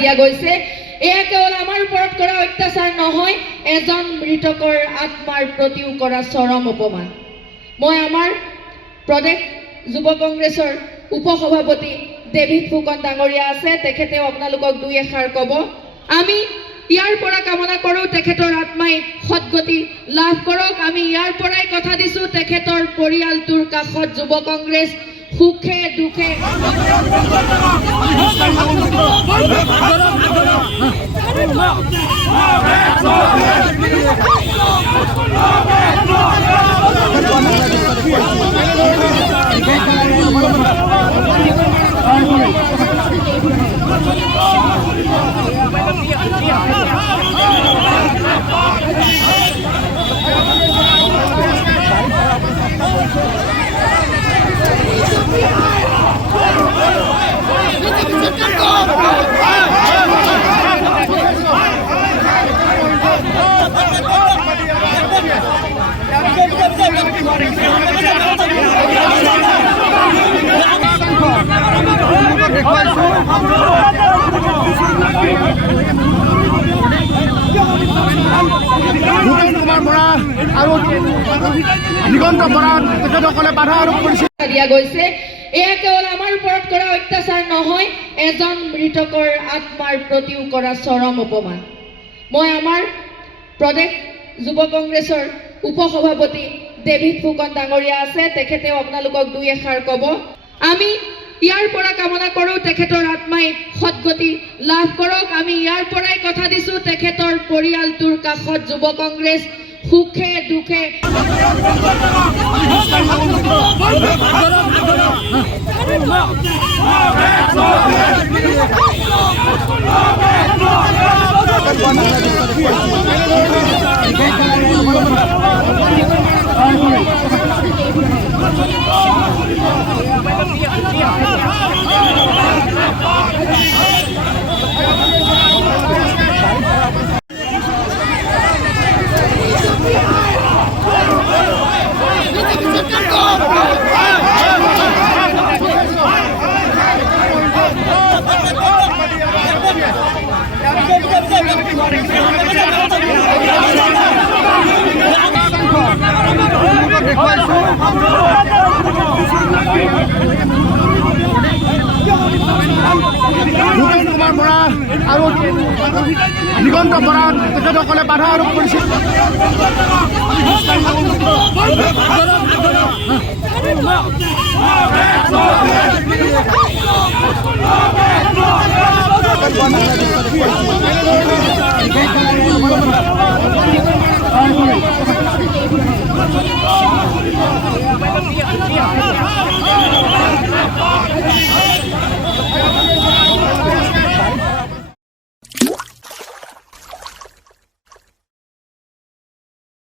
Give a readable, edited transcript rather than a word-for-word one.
দিয়া গৈছে। এয়া কেৱল আমাৰ ওপৰত কৰা অত্যাচাৰ নহয়, এজন মৃতকৰ আত্মাৰ প্ৰতিও কৰা চৰম অপমান। মই আমাৰ প্ৰদেশ যুৱ কংগ্ৰেছৰ উপসভাপতি ডেভিড ফুকন ডাঙৰীয়া আছে, তেখেতেও আপোনালোকক দুই এষাৰ ক'ব। আমি ইয়াৰ পৰা কামনা কৰোঁ তেখেতৰ আত্মাই সদ্গতি লাভ কৰক। আমি ইয়াৰ পৰাই কথা দিছোঁ, তেখেতৰ পৰিয়ালটোৰ কাষত যুৱ কংগ্ৰেছ সুখে দুখে ভূপেন কুমাৰ বৰা আৰু দিগন্ত বৰা তেখেতসকলে বাধা আৰোপ কৰিছে দিয়া গৈছে। এয়া কেৱল আমাৰ ওপৰত কৰা অত্যাচাৰ নহয়, এজন মৃতকৰ আত্মাৰ প্ৰতিও কৰা চৰম অপমান। মই আমাৰ প্ৰদেশ যুৱ কংগ্ৰেছৰ উপসভাপতি ডেভিড ফুকন ডাঙৰীয়া আছে, তেখেতেও আপোনালোকক দুই এষাৰ ক'ব। আমি ইয়াৰ পৰা কামনা কৰোঁ তেখেতৰ আত্মাই সদ্গতি লাভ কৰক। আমি ইয়াৰ পৰাই কথা দিছোঁ, তেখেতৰ পৰিয়ালটোৰ কাষত যুৱ কংগ্ৰেছ সুখে দুখে ভূপেন কুমাৰ বৰা আৰু দিগন্ত বৰা তেখেতসকলে বাধা আৰোপ কৰিছে